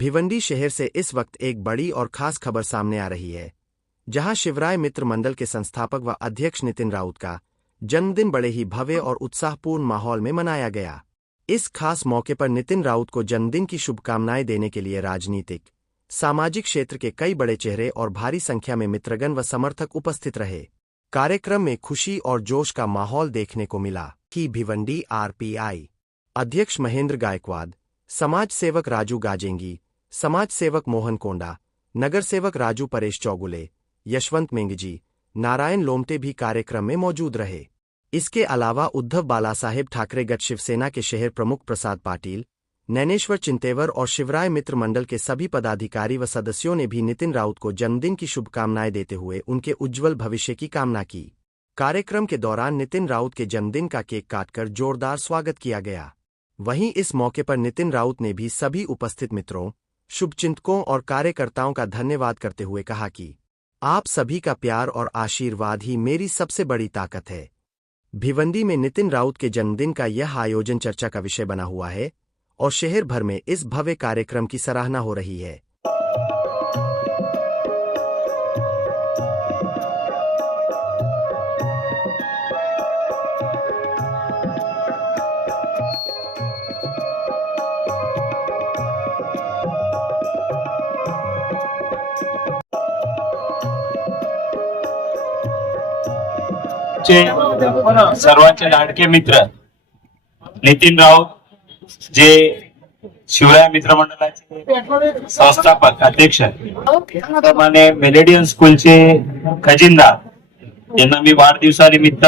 भिवंडी शहर से इस वक्त एक बड़ी और खास खबर सामने आ रही है, जहां शिवराय मित्र मंडल के संस्थापक व अध्यक्ष नितिन राउत का जन्मदिन बड़े ही भव्य और उत्साहपूर्ण माहौल में मनाया गया। इस खास मौके पर नितिन राउत को जन्मदिन की शुभकामनाएं देने के लिए राजनीतिक, सामाजिक क्षेत्र के कई बड़े चेहरे और भारी संख्या में मित्रगण व समर्थक उपस्थित रहे। कार्यक्रम में खुशी और जोश का माहौल देखने को मिला कि भिवंडी आरपीआई अध्यक्ष महेंद्र गायकवाड, समाज सेवक राजू गाजेंगी, समाज सेवक मोहन कोंडा, नगर सेवक राजू परेश चौगुले, यशवंत मेंगजी, नारायण लोमटे भी कार्यक्रम में मौजूद रहे। इसके अलावा उद्धव बालासाहेब ठाकरे गट शिवसेना के शहर प्रमुख प्रसाद पाटिल, नैनेश्वर चिंतेवर और शिवराय मित्र मंडल के सभी पदाधिकारी व सदस्यों ने भी नितिन राउत को जन्मदिन की शुभकामनाएं देते हुए उनके उज्ज्वल भविष्य की कामना की। कार्यक्रम के दौरान नितिन राउत के जन्मदिन का केक काटकर जोरदार स्वागत किया गया। वहीं इस मौके पर नितिन राउत ने भी सभी उपस्थित मित्रों, शुभचिंतकों और कार्यकर्ताओं का धन्यवाद करते हुए कहा कि आप सभी का प्यार और आशीर्वाद ही मेरी सबसे बड़ी ताकत है। भिवंडी में नितिन राउत के जन्मदिन का यह आयोजन चर्चा का विषय बना हुआ है और शहर भर में इस भव्य कार्यक्रम की सराहना हो रही है। सर्वांचे लाडके मित्र नितिन राऊत, जे शिवराय मित्र मंडळाचे संस्थापक अध्यक्ष, त्याप्रमाणे मेलेडियन स्कूलचे खजिनदार, यांना मी वाढदिवसानिमित्त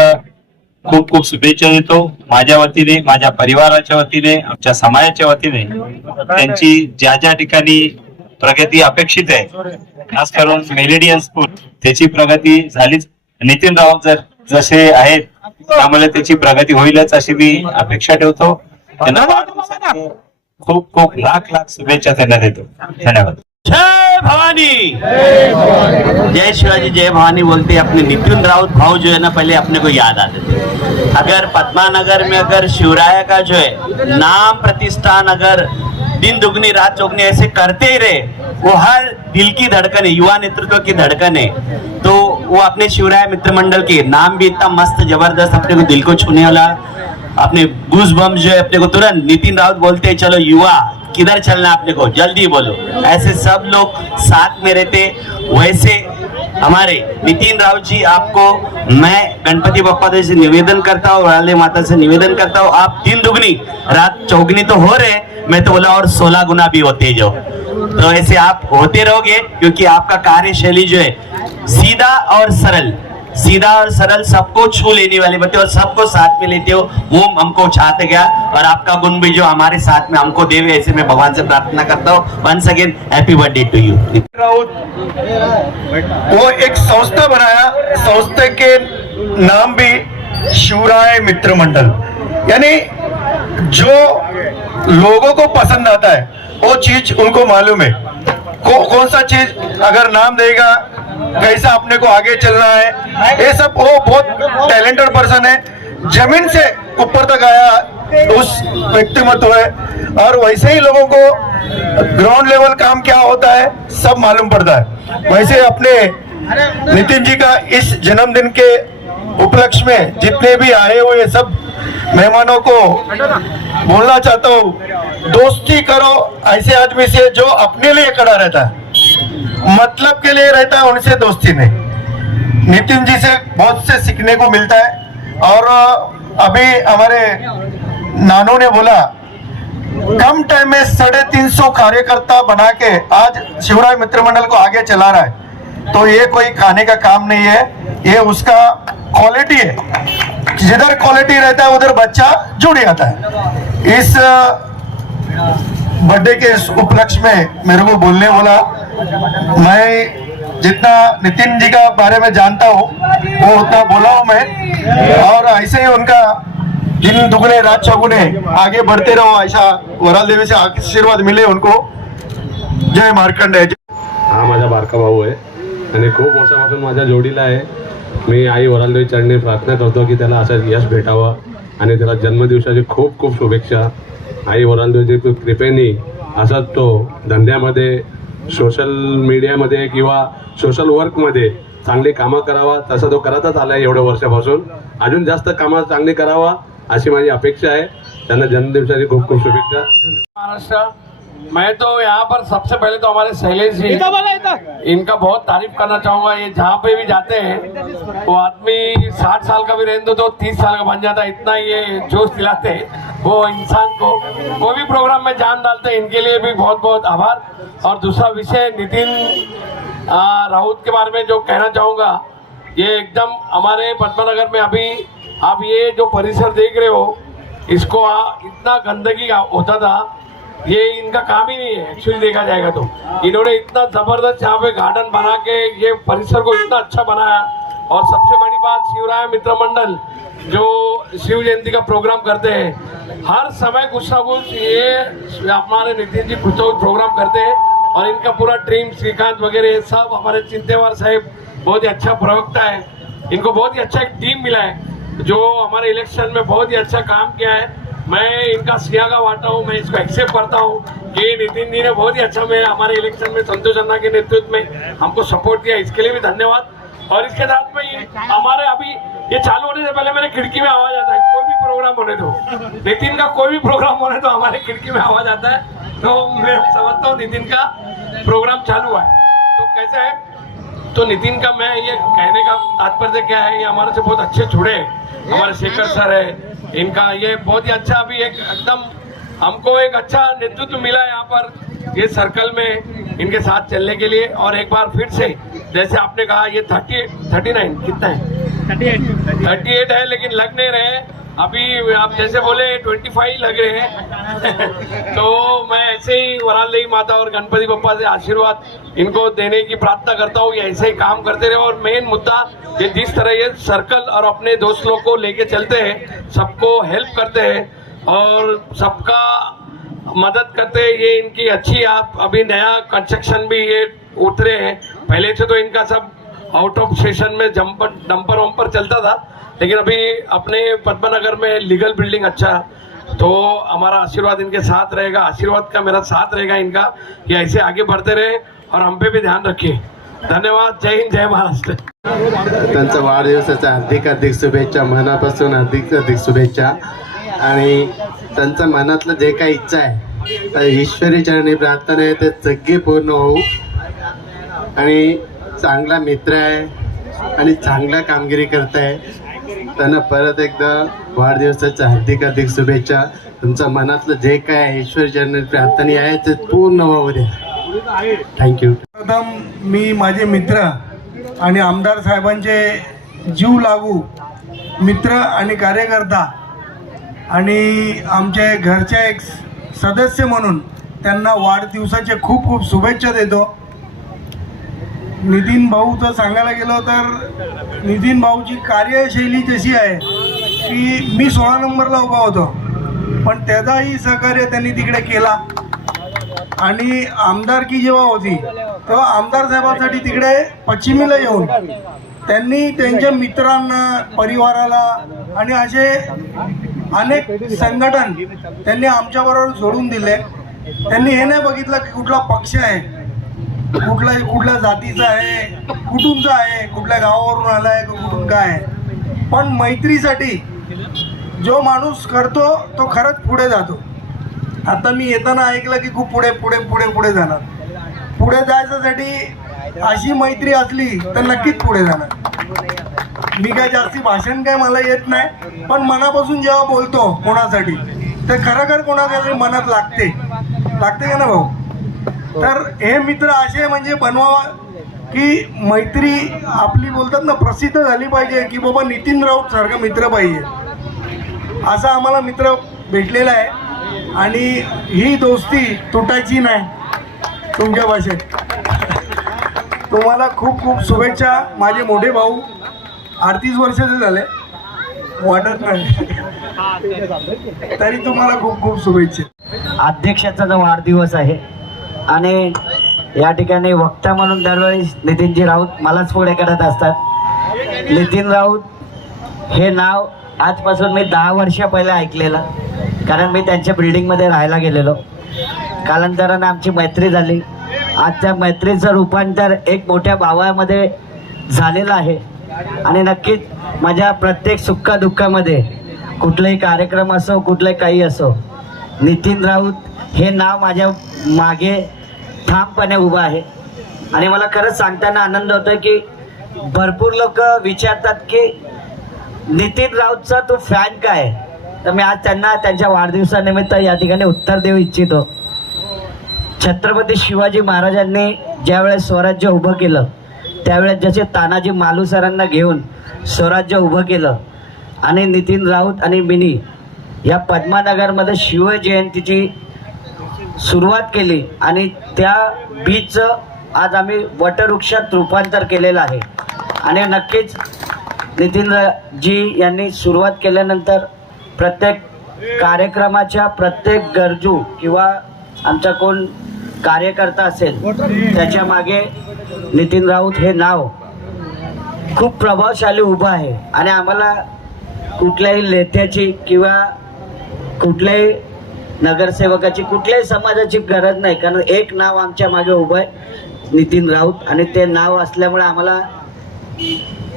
खूप खूप शुभेच्छा देतो। माझ्या वतीने, माझ्या परिवाराच्या वतीने, आमच्या समाजाच्या वतीने त्यांची ज्या ज्या ठिकाणी प्रगती अपेक्षित आहे, खास करून मेलेडियन स्कूल, त्याची प्रगती झालीच। नितिन राऊत जसे आहेत त्यामुळे त्याची प्रगती होईलच अशी मी अपेक्षा ठेवतो। त्यांना खूप खूप लाख लाख शुभेच्छा त्यांना देतो। धन्यवाद। जय भवानी, जय शिवाजी, जय भवानी बोलते अपने नितिन राउत भाव जो है ना, पहले अपने को याद आते थे। अगर पद्मानगर में अगर शिवराय का जो है नाम प्रतिष्ठान अगर दिन दुगनी रात चौगनी ऐसे करते ही रहे, वो हर दिल की धड़कन है, युवा नेतृत्व की धड़कन है, तो वो अपने शिवराय मित्र मंडल के नाम भी इतना मस्त जबरदस्त अपने को दिल को छूने वाला, अपने गूज बम जो है अपने को तुरंत नितिन राउत बोलते हैं, चलो युवा किधर चलना है अपने को जल्दी बोलो, ऐसे सब लोग साथ में रहते। वैसे हमारे नितिन राउत जी, आपको मैं गणपति बप्पा से निवेदन करता हूँ, वाले माता से निवेदन करता हूँ, आप दिन दुगनी रात चौगनी तो हो रहे, मैं तो बोला और 16 गुना भी होते जो, तो ऐसे आप होते रहोगे, क्योंकि आपका कार्यशैली जो है सीधा और सरल सबको छू लेने वाले बच्चे और सबको साथ में लेते हो, वो हमको चाहते गया और आपका गुण भी जो हमारे साथ में हमको देवे, ऐसे मैं भगवान से प्रार्थना करता हूँ। Once again happy birthday to you. Raut वो एक संस्था बनाया, संस्था के नाम भी शिवराय मित्र मंडल, यानी जो लोगों को पसंद आता है वो चीज उनको मालूम है, कौन सा चीज अगर नाम देगा, कैसा अपने को आगे चलना है, ये सब। वो बहुत टैलेंटेड पर्सन है, जमीन से ऊपर तक आया उस व्यक्तिमत्व है, और वैसे ही लोगों को ग्राउंड लेवल काम क्या होता है सब मालूम पड़ता है। वैसे अपने नितिन जी का इस जन्मदिन के उपलक्ष्य में जितने भी आए हुए सब मेहमानों को बोलना चाहता हूँ, दोस्ती करो ऐसे आदमी से जो अपने लिए खड़ा रहता है, मतलब के लिए रहता है, उनसे दोस्ती नहीं। नितिन जी से बहुत से सीखने को मिलता है। और अभी हमारे नानू ने बोला, कम टाइम में 350 कार्यकर्ता बना के आज शिवराय मित्र मंडल को आगे चला रहा है, तो ये कोई खाने का काम नहीं है, ये उसका क्वालिटी है। जिधर क्वालिटी रहता है उधर बच्चा जुड़ जाता है। इस बर्थडे के उपलक्ष्य में मेरे को बोलने बोला, मैं जितना नितिन जी का बारे में जानता हूँ वो उतना बोला हूँ मैं, और ऐसे ही उनका दिन दुगने रात चौगुने आगे बढ़ते रहो, ऐसा वराल देवी से आशीर्वाद मिले उनको। जय मार्कंडेय। हा माझा बारका भाऊ आहे आणि खूप वर्षापासून माझ्या जोडीला आहे। मी आई वरालदेवी चरणी प्रार्थना करतो की त्याला असं यश भेटावं आणि त्याला जन्मदिवसाची खूप खूप शुभेच्छा। आई वरालदेवीच्या कृपेने असाच तो धंद्यामध्ये, सोशल मीडियामध्ये किंवा सोशल वर्कमध्ये चांगली कामं करावा, तसं तो करतच आला आहे एवढ्या वर्षापासून. अजून जास्त कामं चांगली करावा अशी माझी अपेक्षा आहे. त्यांना जन्मदिवसाची खूप खूप शुभेच्छा. महाराष्ट्र, मैं तो यहाँ पर सबसे पहले तो हमारे शैलेश जी, इनका बहुत तारीफ करना चाहूँगा. ये जहाँ पे भी जाते हैं वो आदमी 60 साल का भी रहने तो 30 साल का बन जाता है, इतना ये जोश दिलाते हैं वो इंसान को. कोई भी प्रोग्राम में जान डालते हैं, इनके लिए भी बहुत बहुत आभार. और दूसरा विषय नितिन राउत के बारे में जो कहना चाहूँगा, ये एकदम हमारे पद्मनगर में अभी आप ये जो परिसर देख रहे हो, इसको इतना गंदगी होता था, ये इनका काम ही नहीं है एक्चुअली देखा जाएगा तो. इन्होंने इतना जबरदस्त यहाँ पे गार्डन बना के ये परिसर को इतना अच्छा बनाया. और सबसे बड़ी बात, शिवराय मित्र मंडल जो शिव जयंती का प्रोग्राम करते हैं, हर समय कुछ ना कुछ ये हमारे नितिन जी कुछ प्रोग्राम करते हैं. और इनका पूरा टीम, श्रीकांत वगैरह सब, हमारे चिंतेवार साहब बहुत ही अच्छा प्रवक्ता है. इनको बहुत ही अच्छा एक टीम मिला है जो हमारे इलेक्शन में बहुत ही अच्छा काम किया है. मैं इनका सियागा वाटा हूँ, मैं इसको एक्सेप्ट करता हूँ कि नितिन जी ने बहुत ही अच्छा में हमारे इलेक्शन में संतोष अन्ना के नेतृत्व में हमको सपोर्ट किया, इसके लिए भी धन्यवाद. और इसके साथ में ये हमारे अभी ये चालू होने से पहले मेरे खिड़की में आवाज आता है, कोई भी प्रोग्राम होने दो, नितिन का कोई भी प्रोग्राम होने तो हमारे खिड़की में आवाज आता है. तो मैं समझता हूँ नितिन का प्रोग्राम चालू हुआ है. तो कैसा है, तो नितिन का मैं ये कहने का तात्पर्य क्या है, ये हमारे से बहुत अच्छे जुड़े हैं. हमारे शेखर सर है, इनका ये बहुत ही अच्छा अभी एक एकदम हमको एक अच्छा नेतृत्व मिला यहाँ पर ये सर्कल में इनके साथ चलने के लिए. और एक बार फिर से जैसे आपने कहा, ये 39 कितना है, 38 है, लेकिन लग नहीं रहे अभी. आप जैसे बोले 25 लग रहे हैं. तो मैं ऐसे ही वरालदेवी माता और गणपति बप्पा से आशीर्वाद इनको देने की प्रार्थना करता हूँ. ये ऐसे ही काम करते रहे. और मेन मुद्दा, ये जिस तरह ये सर्कल और अपने दोस्त लोग को लेके चलते हैं, सबको हेल्प करते हैं और सबका मदद करते हैं, ये इनकी अच्छी. आप अभी नया कंस्ट्रक्शन भी ये उतरे हैं. पहले से तो इनका सब आउट ऑफ सेशन में डंपर वंपर चलता था, लेकिन अभी अपने पद्मनगर में लीगल बिल्डिंग अच्छा. तो हमारा आशीर्वाद इनके साथ रहेगा, आशीर्वाद का मेरा साथ रहेगा इनका, कि ऐसे आगे बढ़ते रहे और हम पे भी ध्यान रखिए. धन्यवाद. जय हिंद, जय महाराष्ट्र. त्यांचा वाढदिवसाच्या हार्दिक शुभेच्छा, मनापासून हार्दिक शुभेच्छा. आणि त्यांच्या मनातलं जे काही इच्छा आहे तर ईश्वरी चरणी प्रार्थना आहे ते सगळे पूर्ण होऊ. आणि चांगला मित्र आहे आणि चांगला कामगिरी करताय. त्यांना परत एकदा वाढदिवसाच्या हार्दिक शुभेच्छा. तुमच्या मनातलं जे काय आहे ईश्वरी चरणी प्रार्थना आहे ते पूर्ण होऊ द्या. थँक्यू. प्रथम मी माझे मित्र आणि आमदार साहेबांचे जीव लागू मित्र आणि कार्यकर्ता आणि आमच्या घरच्या एक सदस्य म्हणून त्यांना वाढदिवसाच्या खूप खूप शुभेच्छा देतो. नितीन भाऊचं सांगायला गेलो तर नितीन भाऊची कार्यशैली जशी आहे की मी 16 नंबरला उभा होतो, पण त्याचाही सहकार्य त्यांनी तिकडे केला. आणि आमदारकी जेव्हा होती तेव्हा आमदार साहेबांसाठी तिकडे पश्चिमेला येऊन त्यांनी त्यांच्या मित्रांना, परिवाराला आणि असे अनेक संघटन त्यांनी आमच्याबरोबर जोडून दिले. त्यांनी हे नाही बघितलं की कुठला पक्ष आहे, कुठल्या जातीचा आहे, कुठूनचा आहे, कुठल्या गावावरून आला आहे, कुठून काय आहे, पण मैत्रीसाठी जो माणूस करतो तो खरंच पुढे जातो. आता मी येताना ऐकलं की खूप पुढे पुढे पुढे पुढे जाणार. पुढे जायच्यासाठी अशी मैत्री असली तर नक्कीच पुढे जाणार. मी काय जास्ती भाषण काय मला येत नाही, पण मनापासून जेव्हा बोलतो कोणासाठी तर खरोखर कोणासाठी मनात लागते का ना भाऊ. तर हे मित्र असे म्हणजे बनवावा की मैत्री आपली बोलतात ना प्रसिद्ध झाली पाहिजे की बाबा नितीन राऊत सारखा मित्र पाहिजे. असा आम्हाला मित्र भेटलेला आहे आणि ही दोस्ती तुटायची नाही. तुमच्या भाषेत तुम्हाला खूप खूप शुभेच्छा. माझे मोठे भाऊ 38 वर्षाचे झाले, वाटत नाही तरी तुम्हाला खूप खूप शुभेच्छा. अध्यक्षाचा जो वाढदिवस आहे आणि या ठिकाणी वक्ता म्हणून दरवेळेस नितीनजी राऊत मलाच पुढे करत असतात. नितीन राऊत हे नाव आजपासून मी 10 वर्ष पहिले ऐकलेलं, कारण मी त्यांच्या बिल्डिंगमध्ये राहायला गेलेलो. कालांतराने आमची मैत्री झाली. आज त्या मैत्रीचं रूपांतर एक मोठ्या भावामध्ये झालेलं आहे. आणि नक्कीच माझ्या प्रत्येक सुखदुःखामध्ये कुठलाही कार्यक्रम असो, कुठलंही काही असो, नितीन राऊत हे नाव माझ्या मागे ठामपणे उभं आहे. आणि मला खरंच सांगताना आनंद होतो की भरपूर लोक विचारतात की नितीन राऊतचा तो फॅन काय. तर मी आज त्यांना त्यांच्या वाढदिवसानिमित्त या ठिकाणी उत्तर देऊ इच्छितो. छत्रपती शिवाजी महाराजांनी ज्यावेळेस स्वराज्य उभं केलं, त्यावेळेस जसे तानाजी मालू सरांना घेऊन स्वराज्य उभं केलं आणि नितीन राऊत आणि मिनी या पद्मानगरमध्ये शिवजयंतीची सुरुवात केली आणि त्या बीजचं आज आम्ही वटवृक्षात रूपांतर केलेलं आहे. आणि नक्कीच नितीन जी यांनी सुरुवात केल्यानंतर प्रत्येक कार्यक्रमाच्या प्रत्येक गरजू किंवा आमचा कोण कार्यकर्ता असेल त्याच्या मागे नितीन राऊत हे नाव खूप प्रभावशाली उभं आहे. आणि आम्हाला कुठल्याही नेत्याची किंवा कुठल्याही नगरसेवकाची, कुठल्याही समाजाची गरज नाही, कारण एक नाव आमच्या मागे उभं आहे, नितीन राऊत. आणि ते नाव असल्यामुळे आम्हाला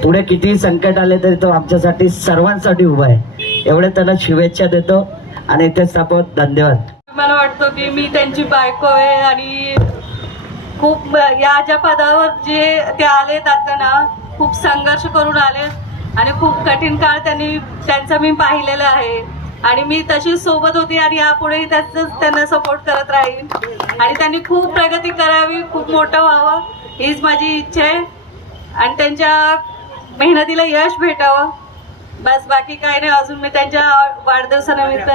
पुढे कितीही संकट आले तरी तो आमच्यासाठी सर्वांसाठी उभा आहे. एवढे त्याला शुभेच्छा देतो आणि इथेच थांबवतो. धन्यवाद. मला वाटतं की मी त्यांची बायको आहे आणि खूप या ज्या पदावर जे ते आलेत आता ना, खूप संघर्ष करून आलेत आणि खूप कठीण काळ त्यांचा मी पाहिलेला आहे. आणि मी तशीच सोबत होती आणि यापुढेही त्यांना सपोर्ट करत राहीन. आणि त्यांनी खूप प्रगती करावी, खूप मोठं व्हावं हीच माझी इच्छा आहे. आणि त्यांच्या मेहनतीला यश भेटावं, बस बाकी काही नाही. अजून मी त्यांच्या वाढदिवसानिमित्त